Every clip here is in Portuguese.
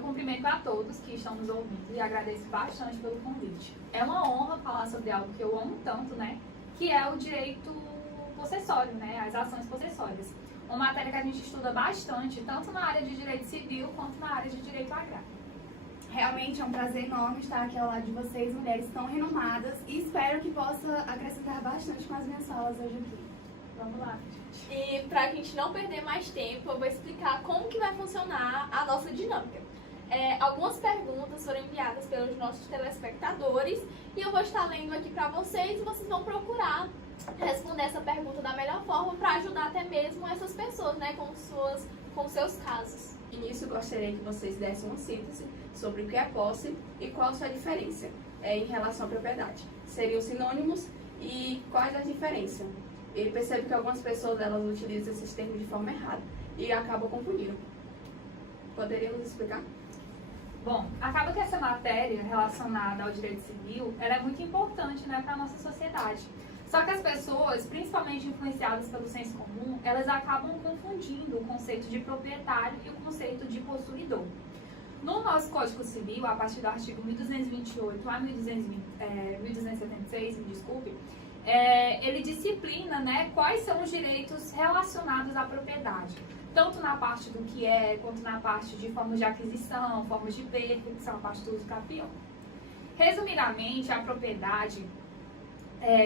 eu cumprimento a todos que estão nos ouvindo e agradeço bastante pelo convite. É uma honra falar sobre algo que eu amo tanto, né? Que é o direito possessório, né? As ações possessórias. Uma matéria que a gente estuda bastante, tanto na área de direito civil quanto na área de direito agrário. Realmente é um prazer enorme estar aqui ao lado de vocês, mulheres tão renomadas, e espero que possa acrescentar bastante com as minhas falas hoje aqui. Vamos lá, gente. E para a gente não perder mais tempo, eu vou explicar como que vai funcionar a nossa dinâmica. Algumas perguntas foram enviadas pelos nossos telespectadores e eu vou estar lendo aqui para vocês e vocês vão procurar responder essa pergunta da melhor forma para ajudar até mesmo essas pessoas, né, com seus casos. Início, gostaria que vocês dessem uma síntese sobre o que é posse e qual a sua diferença em relação à propriedade. Seriam sinônimos e quais as diferenças? Ele percebe que algumas pessoas elas utilizam esses termos de forma errada e acabam confundindo. Poderia nos explicar? Bom, acaba que essa matéria relacionada ao direito civil, ela é muito importante, né, para a nossa sociedade. Só que as pessoas, principalmente influenciadas pelo senso comum, elas acabam confundindo o conceito de proprietário e o conceito de possuidor. No nosso Código Civil, a partir do artigo 1228 a 1276, me desculpe, ele disciplina, né, quais são os direitos relacionados à propriedade, tanto na parte do que é, quanto na parte de formas de aquisição, formas de perda, que são a parte do uso capião. Resumidamente, a propriedade,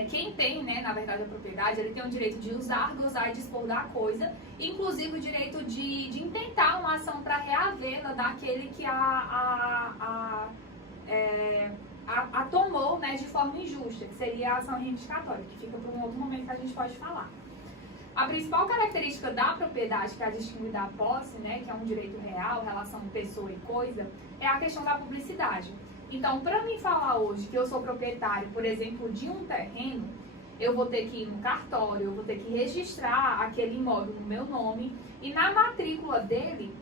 quem tem, né, na verdade, a propriedade, ele tem o direito de usar, gozar e dispor da coisa, inclusive o direito de intentar uma ação para reavê-la daquele que a tomou, né, de forma injusta, que seria a ação reivindicatória, que fica para um outro momento que a gente pode falar. A principal característica da propriedade, que é a distingue da posse, né, que é um direito real, relação pessoa e coisa, é a questão da publicidade. Então, para mim falar hoje que eu sou proprietário, por exemplo, de um terreno, eu vou ter que ir no cartório, eu vou ter que registrar aquele imóvel no meu nome e na matrícula dele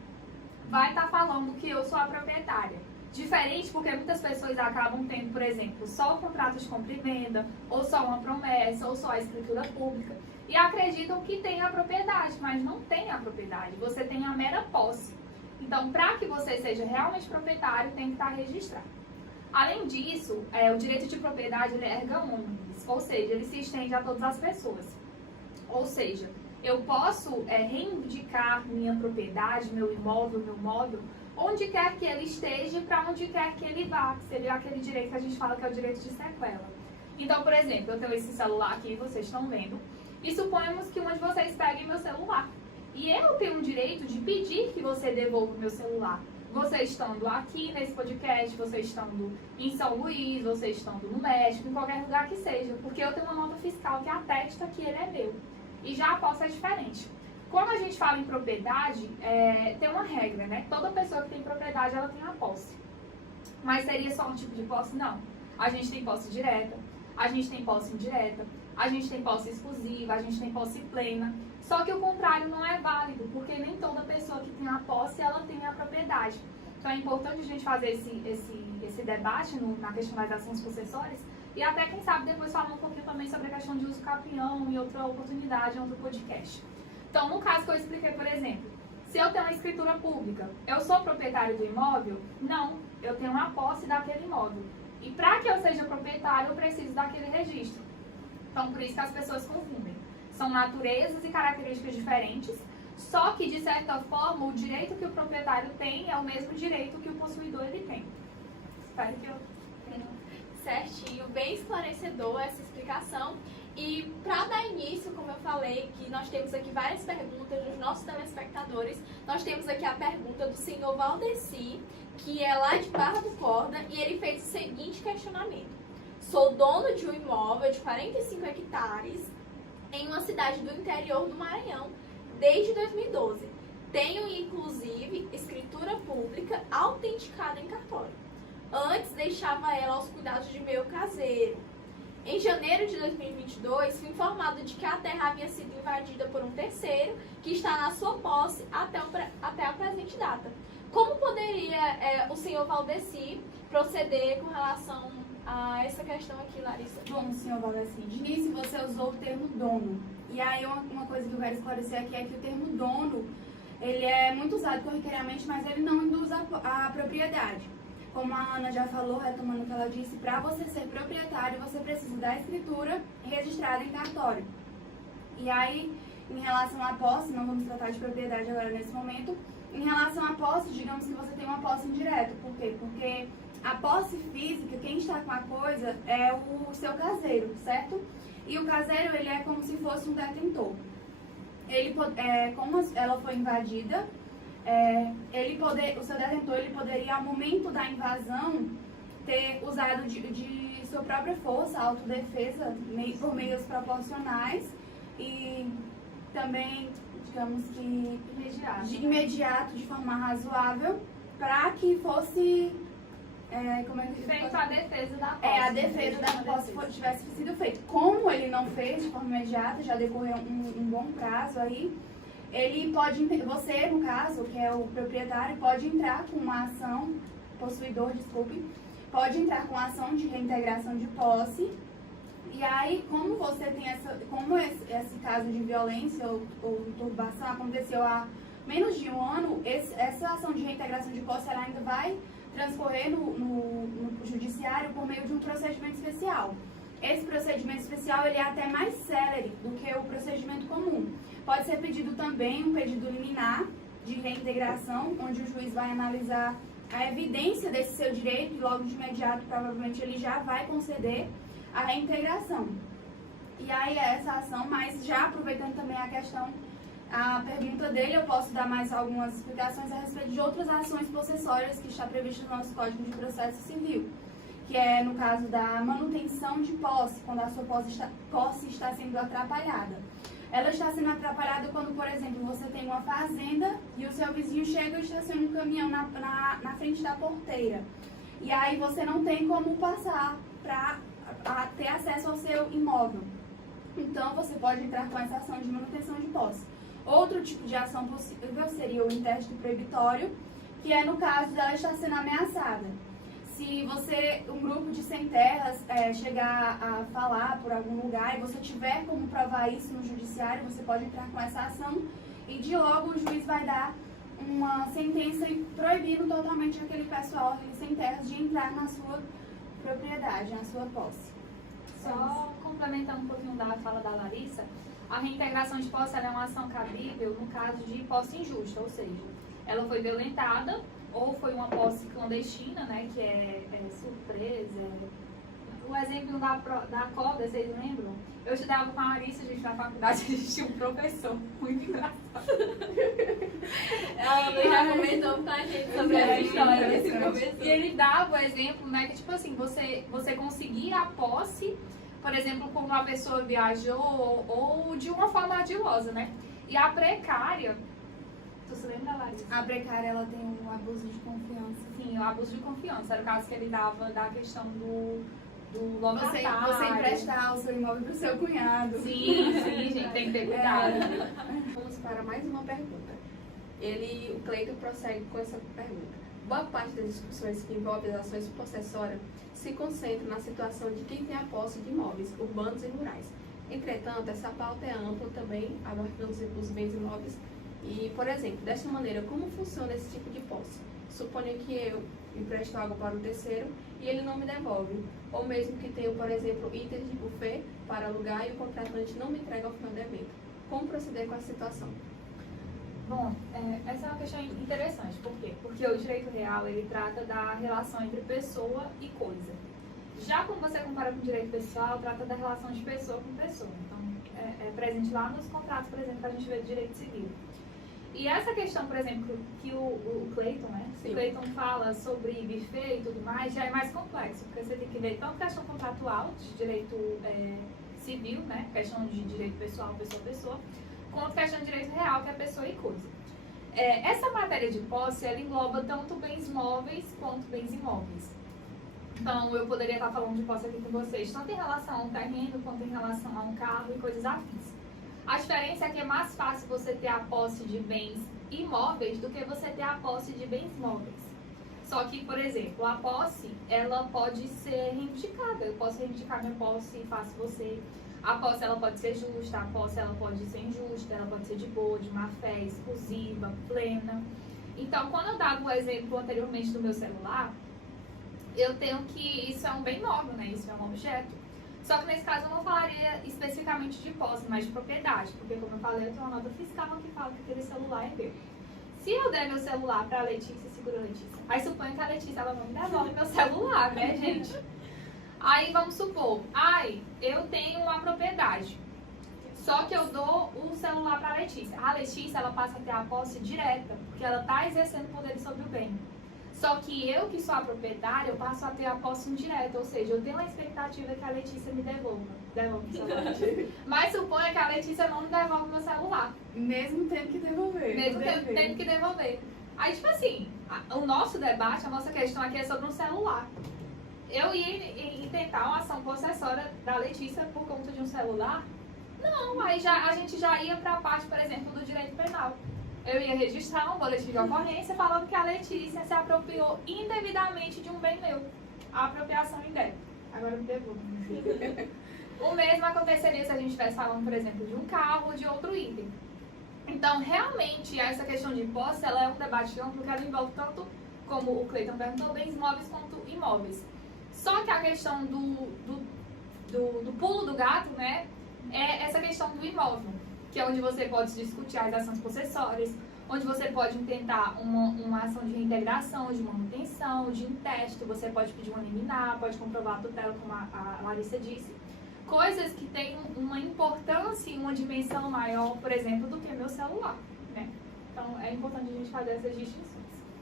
vai estar falando que eu sou a proprietária. Diferente porque muitas pessoas acabam tendo, por exemplo, só o contrato de compra e venda, ou só uma promessa, ou só a escritura pública, e acreditam que tem a propriedade, mas não tem a propriedade, você tem a mera posse. Então, para que você seja realmente proprietário, tem que estar registrado. Além disso, o direito de propriedade ele é erga omnes, ou seja, ele se estende a todas as pessoas. Ou seja, eu posso reivindicar minha propriedade, meu imóvel, meu móvel, onde quer que ele esteja e para onde quer que ele vá, que seria aquele direito que a gente fala que é o direito de sequela. Então, por exemplo, eu tenho esse celular aqui, vocês estão vendo, e suponhamos que um de vocês pegue meu celular. E eu tenho o direito de pedir que você devolva o meu celular. Você estando aqui nesse podcast, você estando em São Luís, você estando no México, em qualquer lugar que seja, porque eu tenho uma nota fiscal que atesta que ele é meu. E já a posse é diferente. Quando a gente fala em propriedade, tem uma regra, né? Toda pessoa que tem propriedade, ela tem a posse. Mas seria só um tipo de posse? Não. A gente tem posse direta, a gente tem posse indireta, a gente tem posse exclusiva, a gente tem posse plena. Só que o contrário não é válido, porque nem toda pessoa que tem a posse, ela tem a propriedade. Então é importante a gente fazer esse debate na questão das ações possessórias e até, quem sabe, depois falar um pouquinho também sobre a questão de uso capião em outra oportunidade, em outro podcast. Então, no caso que eu expliquei, por exemplo, se eu tenho uma escritura pública, eu sou proprietário do imóvel? Não, eu tenho uma posse daquele imóvel. E para que eu seja proprietário, eu preciso daquele registro. Então, por isso que as pessoas confundem. São naturezas e características diferentes, só que, de certa forma, o direito que o proprietário tem é o mesmo direito que o possuidor ele tem. Espero que eu tenha... Certinho, bem esclarecedor essa explicação. E para dar início, como eu falei, que nós temos aqui várias perguntas dos nossos telespectadores, nós temos aqui a pergunta do senhor Valdeci, que é lá de Barra do Corda, e ele fez o seguinte questionamento. Sou dono de um imóvel de 45 hectares em uma cidade do interior do Maranhão desde 2012. Tenho, inclusive, escritura pública autenticada em cartório. Antes, deixava ela aos cuidados de meu caseiro. Em janeiro de 2022, fui informado de que a terra havia sido invadida por um terceiro que está na sua posse até a presente data. Como poderia o senhor Valdeci proceder com relação a essa questão aqui, Larissa? Bom, senhor Valdeci, de início você usou o termo dono. E aí uma coisa que eu quero esclarecer aqui é que o termo dono ele é muito usado corriqueiramente, mas ele não induz a propriedade. Como a Ana já falou, retomando o que ela disse, para você ser proprietário, você precisa da escritura registrada em cartório. E aí, em relação à posse, não vamos tratar de propriedade agora nesse momento, em relação à posse, digamos que você tem uma posse indireta. Por quê? Porque a posse física, quem está com a coisa é o seu caseiro, certo? E o caseiro, ele é como se fosse um detentor. Ele, como ela foi invadida, o seu detentor ele poderia, ao momento da invasão, ter usado de sua própria força, autodefesa, por meios proporcionais e também, digamos que de imediato, de forma razoável, para que fosse feito a defesa da posse. A defesa da posse tivesse sido feita. Como ele não fez de forma imediata, já decorreu um bom prazo aí, ele pode, você no caso, que é o proprietário, pode entrar com uma ação, possuidor, desculpe, pode entrar com ação de reintegração de posse. E aí, como você tem esse caso de violência ou turbação aconteceu há menos de um ano, essa ação de reintegração de posse ela ainda vai transcorrer no judiciário por meio de um procedimento especial. Esse procedimento especial ele é até mais célere do que o procedimento comum. Pode ser pedido também um pedido liminar de reintegração, onde o juiz vai analisar a evidência desse seu direito e logo de imediato, provavelmente, ele já vai conceder a reintegração. E aí essa ação, mas já aproveitando também a pergunta dele, eu posso dar mais algumas explicações a respeito de outras ações possessórias que está previsto no nosso Código de Processo Civil, que é no caso da manutenção de posse, quando a sua posse está sendo atrapalhada. Ela está sendo atrapalhada quando, por exemplo, você tem uma fazenda e o seu vizinho chega e estaciona um caminhão na frente da porteira. E aí você não tem como passar para ter acesso ao seu imóvel. Então, você pode entrar com essa ação de manutenção de posse. Outro tipo de ação possível seria o intérito proibitório, que é no caso dela estar sendo ameaçada. Se um grupo de sem terras chegar a falar por algum lugar e você tiver como provar isso no judiciário, você pode entrar com essa ação e de logo o juiz vai dar uma sentença proibindo totalmente aquele pessoal, aqueles sem terras, de entrar na sua propriedade, na sua posse. Só complementando um pouquinho da fala da Larissa, a reintegração de posse é uma ação cabível no caso de posse injusta, ou seja, ela foi violentada ou foi uma posse clandestina, né, que é surpresa. O exemplo da cobra, vocês lembram? Eu estudava com a Larissa, gente, na faculdade, a gente tinha um professor muito engraçado. Ela já comentou com a gente sobre essa história desse professor. E ele dava o exemplo, né, que tipo assim, você conseguir a posse, por exemplo, quando uma pessoa viajou ou de uma forma ardilosa, né? E a precária, tu se lembra, Larissa? A precária, ela tem um abuso de confiança. Sim, o abuso de confiança. Era o caso que ele dava da questão do locatário. Você emprestar o seu imóvel para o seu cunhado. Sim, gente, tem que ter cuidado. Vamos para mais uma pergunta. O Cleiton prossegue com essa pergunta. Boa parte das discussões que envolvem as ações possessórias se concentra na situação de quem tem a posse de imóveis urbanos e rurais. Entretanto, essa pauta é ampla também, abarcando os bens imóveis. E, por exemplo, desta maneira, como funciona esse tipo de posse? Suponha que eu empresto algo para o terceiro e ele não me devolve. Ou mesmo que tenho, por exemplo, itens de buffet para alugar e o contratante não me entrega ao final do evento. Como proceder com essa situação? Bom, essa é uma questão interessante. Por quê? Porque o direito real, ele trata da relação entre pessoa e coisa. Já quando você compara com o direito pessoal, trata da relação de pessoa com pessoa. Então, é presente lá nos contratos, por exemplo, que a gente vê de direito civil. E essa questão, por exemplo, que o Cleiton, né? Sim. O Cleiton fala sobre buffet e tudo mais, já é mais complexo, porque você tem que ver tanto questão contratual, de direito civil, né? Questão de direito pessoal, pessoa a pessoa, quanto questão de direito real, que é pessoa e coisa. Essa matéria de posse, ela engloba tanto bens móveis quanto bens imóveis. Então, eu poderia estar falando de posse aqui com vocês, tanto em relação a um terreno, quanto em relação a um carro e coisas afins. A diferença é que é mais fácil você ter a posse de bens imóveis do que você ter a posse de bens móveis. Só que, por exemplo, a posse, ela pode ser reivindicada. Eu posso reivindicar minha posse face você. A posse ela pode ser justa, a posse ela pode ser injusta, ela pode ser de boa, de má fé, exclusiva, plena. Então, quando eu dava o exemplo anteriormente do meu celular, eu tenho que... Isso é um bem móvel, né? Isso é um objeto. Só que nesse caso eu não falaria especificamente de posse, mas de propriedade. Porque, como eu falei, eu tenho uma nota fiscal que fala que aquele celular é meu. Se eu der meu celular pra Letícia, segura a Letícia. Aí suponho que a Letícia ela não me devolve meu celular, né, gente? Aí vamos supor, eu tenho uma propriedade. Só que eu dou o celular pra Letícia. A Letícia ela passa a ter a posse direta, porque ela tá exercendo poder sobre o bem. Só que eu, que sou a proprietária, eu passo a ter a posse indireta, ou seja, eu tenho a expectativa que a Letícia me devolva o celular. Mas suponha que a Letícia não me devolve meu celular. Mesmo tendo que devolver. Mesmo tendo que devolver. Aí, tipo assim, o nosso debate, a nossa questão aqui é sobre um celular. Eu ia tentar uma ação possessória da Letícia por conta de um celular? Não, aí a gente já ia pra parte, por exemplo, do direito penal. Eu ia registrar um boletim de ocorrência falando que a Letícia se apropriou indevidamente de um bem meu. A apropriação indébita. Agora me devolvo. O mesmo aconteceria se a gente estivesse falando, por exemplo, de um carro ou de outro item. Então, realmente, essa questão de posse, ela é um debate amplo que ela envolve tanto, como o Cleiton perguntou, bens móveis quanto imóveis. Só que a questão do pulo do gato, né, é essa questão do imóvel, que é onde você pode discutir as ações possessórias, onde você pode intentar uma ação de reintegração, de manutenção, de inteste, você pode pedir uma liminar, pode comprovar a tutela, como a Larissa disse. Coisas que têm uma importância e uma dimensão maior, por exemplo, do que meu celular, né? Então, é importante a gente fazer essas distinções.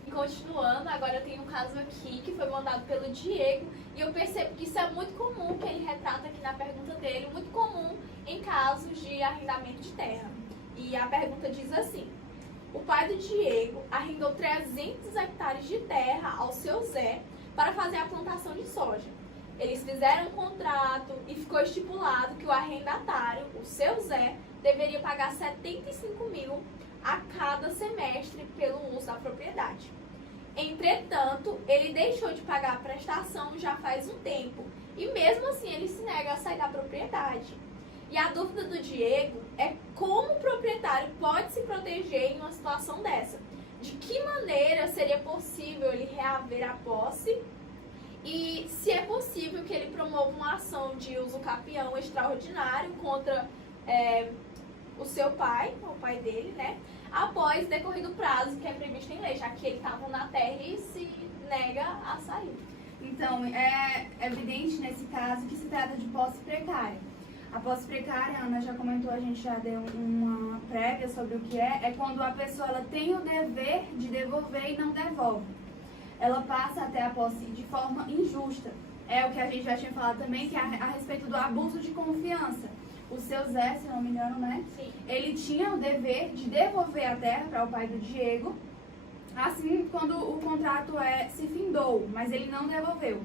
E continuando, agora eu tenho um caso aqui que foi mandado pelo Diego e eu percebo que isso é muito comum, que ele retrata aqui na pergunta dele, muito comum em casos de arrendamento de terra. E a pergunta diz assim: o pai do Diego arrendou 300 hectares de terra ao seu Zé para fazer a plantação de soja. Eles fizeram um contrato e ficou estipulado que o arrendatário, o seu Zé, deveria pagar 75 mil a cada semestre pelo uso da propriedade. Entretanto, ele deixou de pagar a prestação já faz um tempo e mesmo assim ele se nega a sair da propriedade. E a dúvida do Diego é como o proprietário pode se proteger em uma situação dessa. De que maneira seria possível ele reaver a posse? E se é possível que ele promova uma ação de uso capião extraordinário contra o seu pai, o pai dele, né? Após decorrido o prazo que é previsto em lei, já que ele estava na terra e se nega a sair. Então, é evidente nesse caso que se trata de posse precária. A posse precária, a Ana já comentou, a gente já deu uma prévia sobre o que é quando a pessoa ela tem o dever de devolver e não devolve. Ela passa até a posse de forma injusta. É o que a gente já tinha falado também, que é a respeito do abuso de confiança. O seu Zé, se não me engano, né? Sim. Ele tinha o dever de devolver a terra para o pai do Diego, assim quando o contrato se findou, mas ele não devolveu.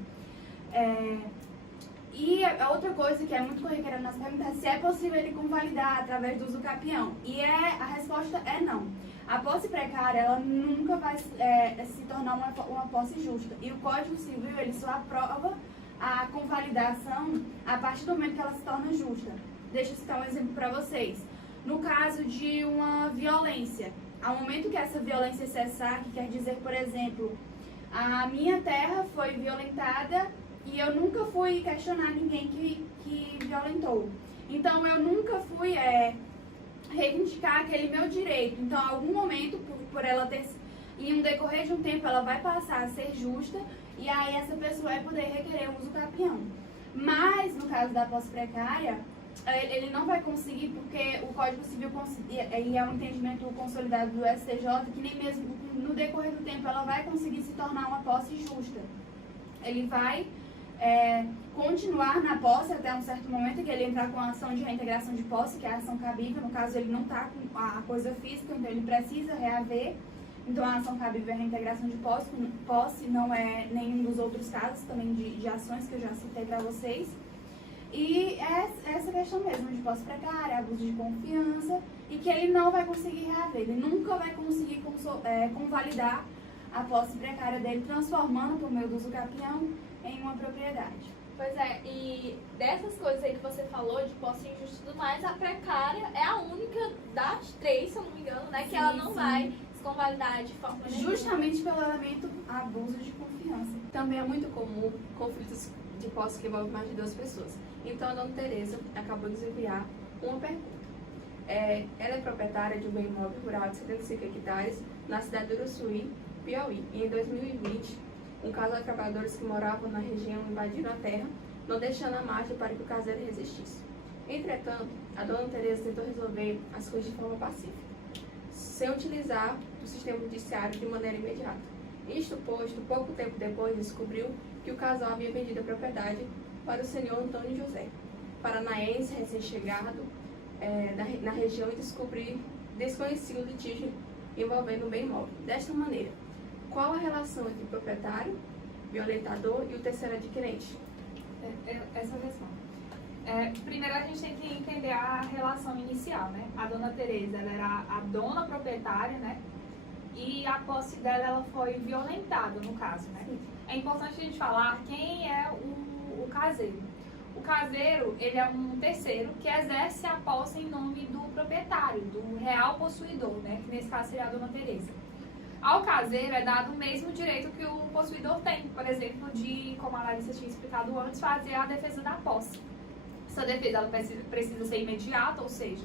E a outra coisa que é muito corriqueira nas perguntas é se é possível ele convalidar através do uso capião. E a resposta é não. A posse precária, ela nunca vai se tornar uma posse justa. E o Código Civil, ele só aprova a convalidação a partir do momento que ela se torna justa. Deixa eu citar um exemplo para vocês. No caso de uma violência, ao momento que essa violência cessar, que quer dizer, por exemplo, a minha terra foi violentada e eu nunca fui questionar ninguém que violentou. Então, eu nunca fui reivindicar aquele meu direito. Então, em algum momento, por ela ter... Em um decorrer de um tempo, ela vai passar a ser justa e aí essa pessoa vai poder requerer o uso capião. Mas, no caso da posse precária, ele não vai conseguir, porque o Código Civil e é um entendimento consolidado do STJ, que nem mesmo no decorrer do tempo ela vai conseguir se tornar uma posse justa. Ele vai continuar na posse até um certo momento que ele entrar com a ação de reintegração de posse, que é a ação cabível. No caso, ele não está com a coisa física, então ele precisa reaver. Então, a ação cabível é a reintegração de posse. Posse não é nenhum dos outros casos também de ações que eu já citei para vocês. E é essa questão mesmo de posse precária, abuso de confiança, e que ele não vai conseguir reaver. Ele nunca vai conseguir convalidar a posse precária dele, transformando por meio do uso capião em uma propriedade. Pois é, e dessas coisas aí que você falou, de posse injusta e tudo mais, a precária é a única das 3, se eu não me engano, né? Que Sim, ela não sim. vai se convalidar de forma nenhuma. Justamente pelo elemento abuso de confiança. Também é muito comum conflitos de posse que envolvem mais de 2 pessoas. Então, a dona Tereza acabou de enviar uma pergunta. Ela é proprietária de um bem imóvel rural de 75 hectares na cidade do Uruçuí, Piauí. E em 2020, um casal de trabalhadores que moravam na região invadiram a terra, não deixando a margem para que o caseiro resistisse. Entretanto, a dona Tereza tentou resolver as coisas de forma pacífica, sem utilizar o sistema judiciário de maneira imediata. Isto posto, pouco tempo depois descobriu que o casal havia vendido a propriedade para o senhor Antônio José, paranaense recém-chegado na região, e desconhecia o litígio envolvendo o bem imóvel. Desta maneira, qual a relação entre o proprietário, violentador e o terceiro adquirente? Essa é a questão. Primeiro a gente tem que entender a relação inicial, né? A dona Tereza, ela era a dona proprietária, né? E a posse dela, ela foi violentada, no caso, né? É importante a gente falar quem é o caseiro. O caseiro, ele é um terceiro que exerce a posse em nome do proprietário, do real possuidor, né? Que nesse caso seria a dona Tereza. Ao caseiro é dado o mesmo direito que o possuidor tem, por exemplo, de, como a Larissa tinha explicado antes, fazer a defesa da posse. Essa defesa ela precisa ser imediata, ou seja,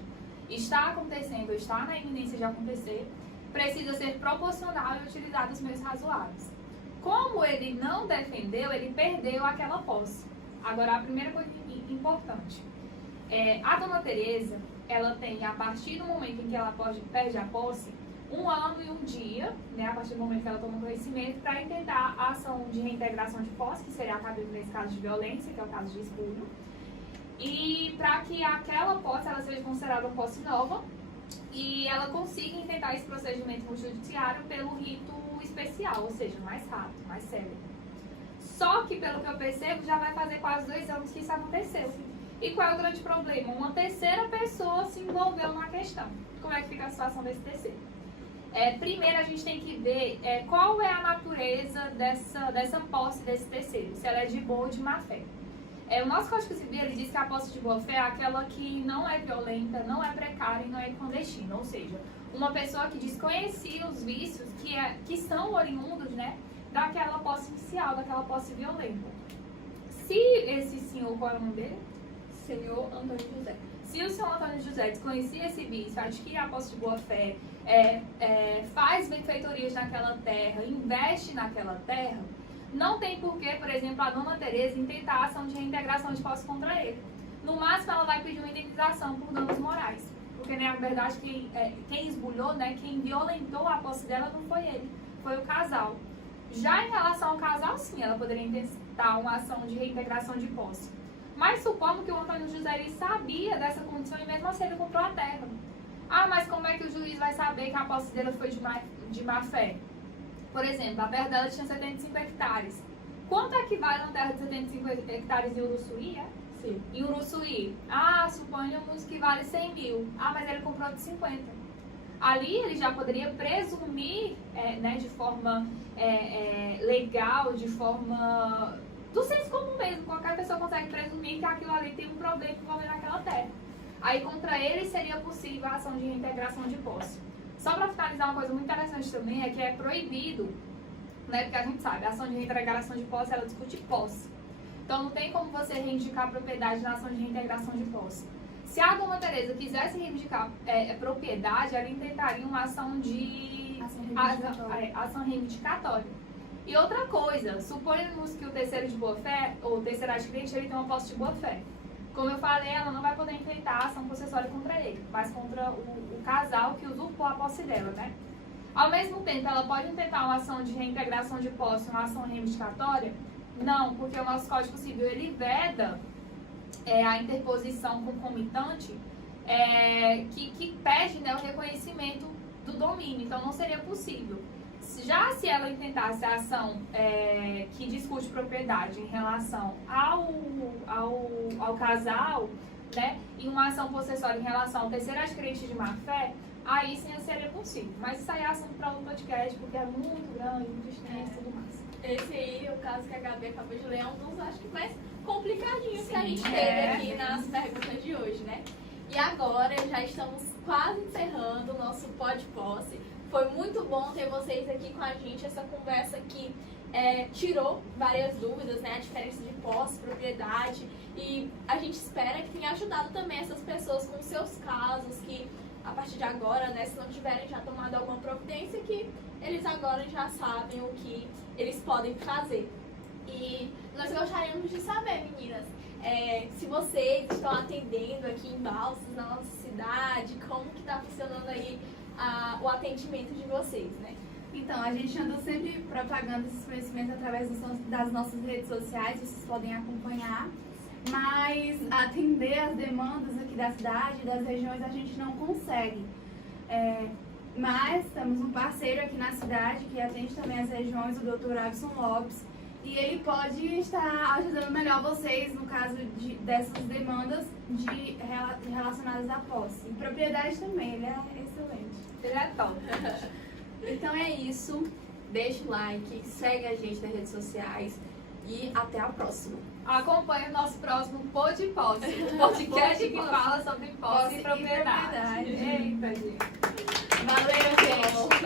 está acontecendo, está na iminência de acontecer, precisa ser proporcional e utilizar os meios razoáveis. Como ele não defendeu, ele perdeu aquela posse. Agora, a primeira coisa importante, a dona Tereza, ela tem, a partir do momento em que ela perde a posse, 1 ano e 1 dia, né, a partir do momento que ela toma conhecimento, para intentar a ação de reintegração de posse, que seria cabível nesse caso de violência, que é o caso de espúrio, e para que aquela posse ela seja considerada uma posse nova e ela consiga intentar esse procedimento no judiciário pelo rito especial, ou seja, mais rápido, mais célere. Só que, pelo que eu percebo, já vai fazer quase 2 anos que isso aconteceu. E qual é o grande problema? Uma terceira pessoa se envolveu na questão. Como é que fica a situação desse terceiro? Primeiro, a gente tem que ver qual é a natureza dessa posse desse terceiro, se ela é de boa ou de má fé. O nosso Código Civil ele diz que a posse de boa fé é aquela que não é violenta, não é precária e não é clandestina, ou seja, uma pessoa que desconhecia os vícios que são oriundos, né, daquela posse inicial, daquela posse violenta. Se esse senhor, qual é o nome dele? Senhor Antônio José. Se o senhor Antônio José desconhecia esse vício, adquire a posse de boa fé, faz benfeitorias naquela terra, investe naquela terra, não tem porquê, por exemplo, a dona Tereza intentar a ação de reintegração de posse contra ele. No máximo, ela vai pedir uma indenização por danos morais. Porque, na verdade, quem esbulhou, né, quem violentou a posse dela não foi ele, foi o casal. Já em relação ao casal, sim, ela poderia intentar uma ação de reintegração de posse. Mas supondo que o Antônio José ele sabia dessa condição e mesmo assim ele comprou a terra. Ah, mas como é que o juiz vai saber que a posse dele foi de má fé? Por exemplo, a terra dela tinha 75 hectares. Quanto equivale uma terra de 75 hectares em Uruçuí? Sim. Em Uruçuí, suponhamos que vale 100 mil. Mas ele comprou de 50. Ali ele já poderia presumir, né, de forma legal, de forma do senso comum mesmo. Qualquer pessoa consegue presumir que aquilo ali tem um problema envolvendo aquela terra. Aí contra ele seria possível a ação de reintegração de posse. Só para finalizar, uma coisa muito interessante também é que é proibido, né, porque a gente sabe, a ação de reintegração de posse, ela discute posse. Então não tem como você reivindicar a propriedade na ação de reintegração de posse. Se a dona Tereza quisesse reivindicar propriedade, ela intentaria uma ação de ação reivindicatória. E outra coisa, suponhamos que o terceiro de boa fé, ou o terceiro adquirente, ele tem uma posse de boa fé. Como eu falei, ela não vai poder intentar ação possessória contra ele, mas contra o casal que usurpou a posse dela, né? Ao mesmo tempo, ela pode intentar uma ação de reintegração de posse, uma ação reivindicatória? Não, porque o nosso Código Civil, ele veda a interposição concomitante que pede, né, o reconhecimento do domínio, então não seria possível. Já se ela intentasse a ação que discute propriedade em relação ao casal, né, e uma ação possessória em relação ao terceiro adquirente de má-fé, aí sim seria possível. Mas isso aí é assunto para outro podcast, porque é muito grande, muito extenso e tudo mais. Esse aí, o caso que a Gabi acabou de ler é um dos, acho que, mais complicadinhos que a Sim, gente teve é. aqui nas perguntas de hoje, né? E agora já estamos quase encerrando o nosso Pod Posse. Foi muito bom ter vocês aqui com a gente, essa conversa que tirou várias dúvidas, né? A diferença de posse, propriedade. E a gente espera que tenha ajudado também essas pessoas com seus casos, que a partir de agora, né, se não tiverem já tomado alguma providência, que eles agora já sabem o que eles podem fazer. E nós gostaríamos de saber, meninas, se vocês estão atendendo aqui em Balsas, na nossa cidade, como que está funcionando aí o atendimento de vocês, né? Então, a gente anda sempre propagando esses conhecimentos através das nossas redes sociais, vocês podem acompanhar. Mas atender as demandas aqui da cidade, das regiões, a gente não consegue. Mas temos um parceiro aqui na cidade que atende também as regiões, o Dr. Abson Lopes, e ele pode estar ajudando melhor vocês no caso dessas demandas relacionadas à posse. E propriedade também, ele é excelente. Ele é top. Então é isso. Deixa o like, segue a gente nas redes sociais e até a próxima. Acompanhe o nosso próximo Pod Posse, o podcast que fala sobre posse e propriedade. propriedade. Eita, gente. Valeu!